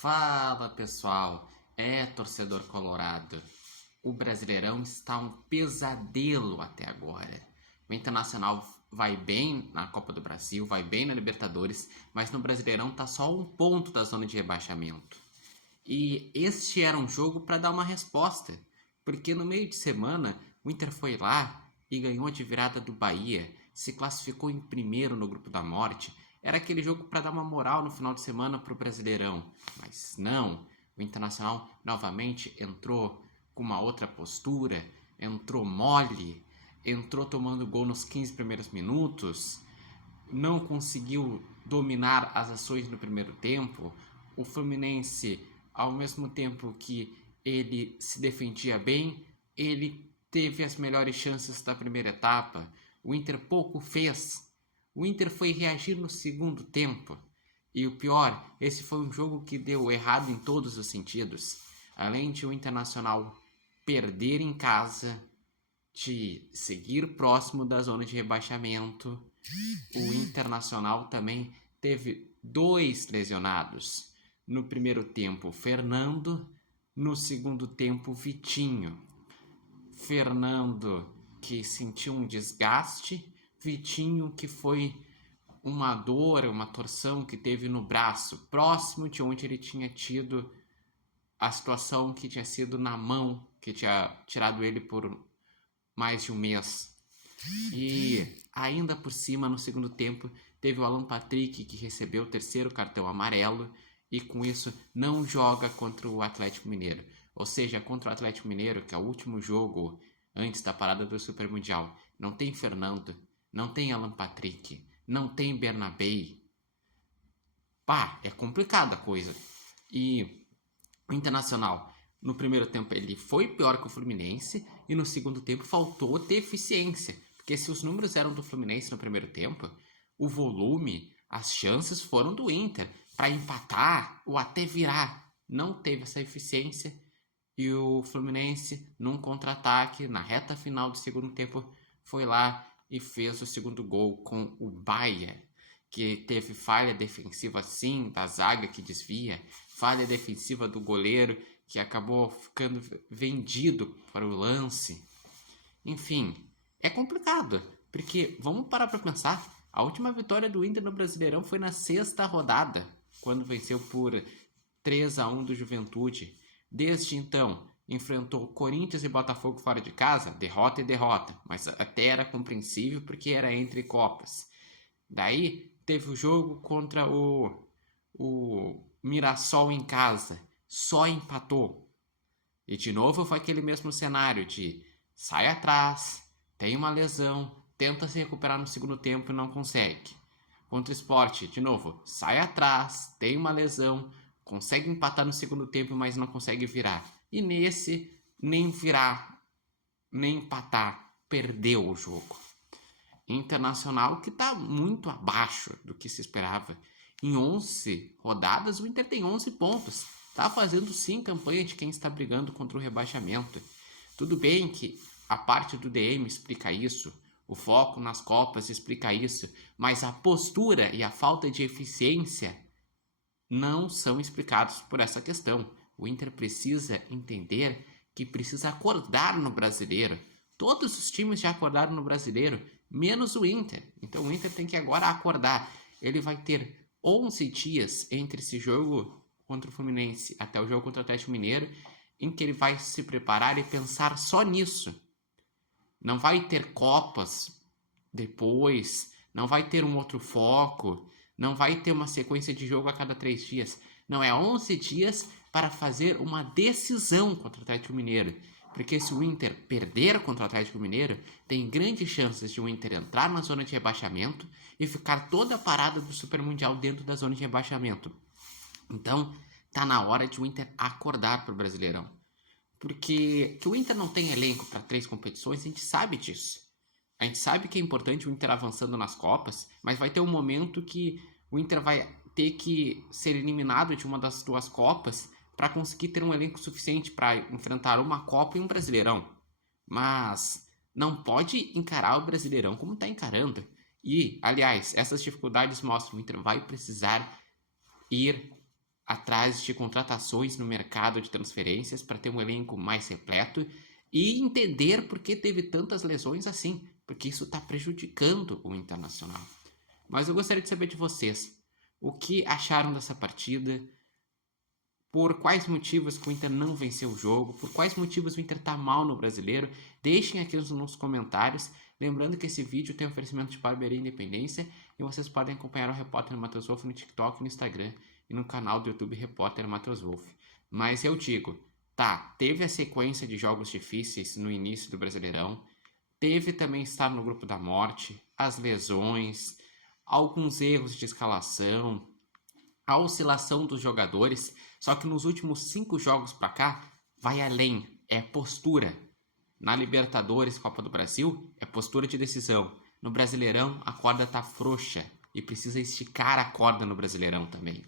Fala pessoal, torcedor colorado. O Brasileirão está um pesadelo até agora. O Internacional vai bem na Copa do Brasil, vai bem na Libertadores, mas no Brasileirão está só um ponto da zona de rebaixamento. E este era um jogo para dar uma resposta, porque no meio de semana o Inter foi lá e ganhou de virada do Bahia, se classificou em primeiro no Grupo da Morte. Era aquele jogo para dar uma moral no final de semana para o Brasileirão, mas não. O Internacional novamente entrou com uma outra postura, entrou mole, entrou tomando gol nos 15 primeiros minutos, não conseguiu dominar as ações no primeiro tempo. O Fluminense, ao mesmo tempo que ele se defendia bem, ele teve as melhores chances da primeira etapa. O Inter pouco fez. O Inter foi reagir no segundo tempo. E o pior, esse foi um jogo que deu errado em todos os sentidos. Além de o Internacional perder em casa, de seguir próximo da zona de rebaixamento, o Internacional também teve 2 lesionados. No primeiro tempo, Fernando. No segundo tempo, Vitinho. Fernando, que sentiu um desgaste. Vitinho, que foi uma dor, uma torção que teve no braço, próximo de onde ele tinha tido a situação que tinha sido na mão, que tinha tirado ele por mais de um mês. E ainda por cima, no segundo tempo, teve o Alan Patrick, que recebeu o terceiro cartão amarelo e com isso não joga contra o Atlético Mineiro. Ou seja, contra o Atlético Mineiro, que é o último jogo antes da parada do Super Mundial, não tem Fernando, não tem Alan Patrick, não tem Bernabé. Pá, é complicada a coisa. E o Internacional, no primeiro tempo, ele foi pior que o Fluminense e no segundo tempo faltou ter eficiência. Porque se os números eram do Fluminense no primeiro tempo, o volume, as chances foram do Inter para empatar ou até virar. Não teve essa eficiência e o Fluminense, num contra-ataque, na reta final do segundo tempo, foi lá e fez o segundo gol com o Bahia, que teve falha defensiva sim, da zaga que desvia, falha defensiva do goleiro que acabou ficando vendido para o lance. Enfim, é complicado, porque vamos parar para pensar, a última vitória do Inter no Brasileirão foi na 6ª rodada, quando venceu por 3-1 do Juventude. Desde então, enfrentou Corinthians e Botafogo fora de casa, derrota e derrota, mas até era compreensível porque era entre copas. Daí teve o jogo contra o Mirassol em casa, só empatou. E de novo foi aquele mesmo cenário de sai atrás, tem uma lesão, tenta se recuperar no segundo tempo e não consegue. Contra o Sport, de novo, sai atrás, tem uma lesão, consegue empatar no segundo tempo, mas não consegue virar. E nesse, nem virar, nem empatar, perdeu o jogo. Internacional que está muito abaixo do que se esperava. Em 11 rodadas, o Inter tem 11 pontos. Está fazendo sim campanha de quem está brigando contra o rebaixamento. Tudo bem que a parte do DM explica isso, o foco nas Copas explica isso, mas a postura e a falta de eficiência não são explicados por essa questão. O Inter precisa entender que precisa acordar no Brasileiro. Todos os times já acordaram no Brasileiro, menos o Inter. Então o Inter tem que agora acordar. Ele vai ter 11 dias entre esse jogo contra o Fluminense até o jogo contra o Atlético Mineiro, em que ele vai se preparar e pensar só nisso. Não vai ter Copas depois, não vai ter um outro foco, não vai ter uma sequência de jogo a cada 3 dias. Não, é 11 dias para fazer uma decisão contra o Atlético Mineiro. Porque se o Inter perder contra o Atlético Mineiro, tem grandes chances de o Inter entrar na zona de rebaixamento e ficar toda a parada do Super Mundial dentro da zona de rebaixamento. Então, tá na hora de o Inter acordar para o Brasileirão. Porque que o Inter não tem elenco para 3 competições, a gente sabe disso. A gente sabe que é importante o Inter avançando nas Copas, mas vai ter um momento que o Inter vai ter que ser eliminado de uma das 2 Copas para conseguir ter um elenco suficiente para enfrentar uma Copa e um Brasileirão. Mas não pode encarar o Brasileirão como está encarando. E, aliás, essas dificuldades mostram que o Inter vai precisar ir atrás de contratações no mercado de transferências para ter um elenco mais repleto e entender por que teve tantas lesões assim, porque isso está prejudicando o Internacional. Mas eu gostaria de saber de vocês, o que acharam dessa partida? Por quais motivos que o Inter não venceu o jogo? Por quais motivos o Inter está mal no Brasileiro? Deixem aqui nos comentários. Lembrando que esse vídeo tem oferecimento de Barbearia Independência e vocês podem acompanhar o Repórter Matheus Wolff no TikTok, no Instagram e no canal do YouTube Repórter Matheus Wolff. Mas eu digo, tá, teve a sequência de jogos difíceis no início do Brasileirão, teve também estar no grupo da morte, as lesões, alguns erros de escalação, a oscilação dos jogadores, só que nos últimos 5 jogos para cá, vai além, é postura. Na Libertadores, Copa do Brasil, é postura de decisão. No Brasileirão, a corda tá frouxa e precisa esticar a corda no Brasileirão também.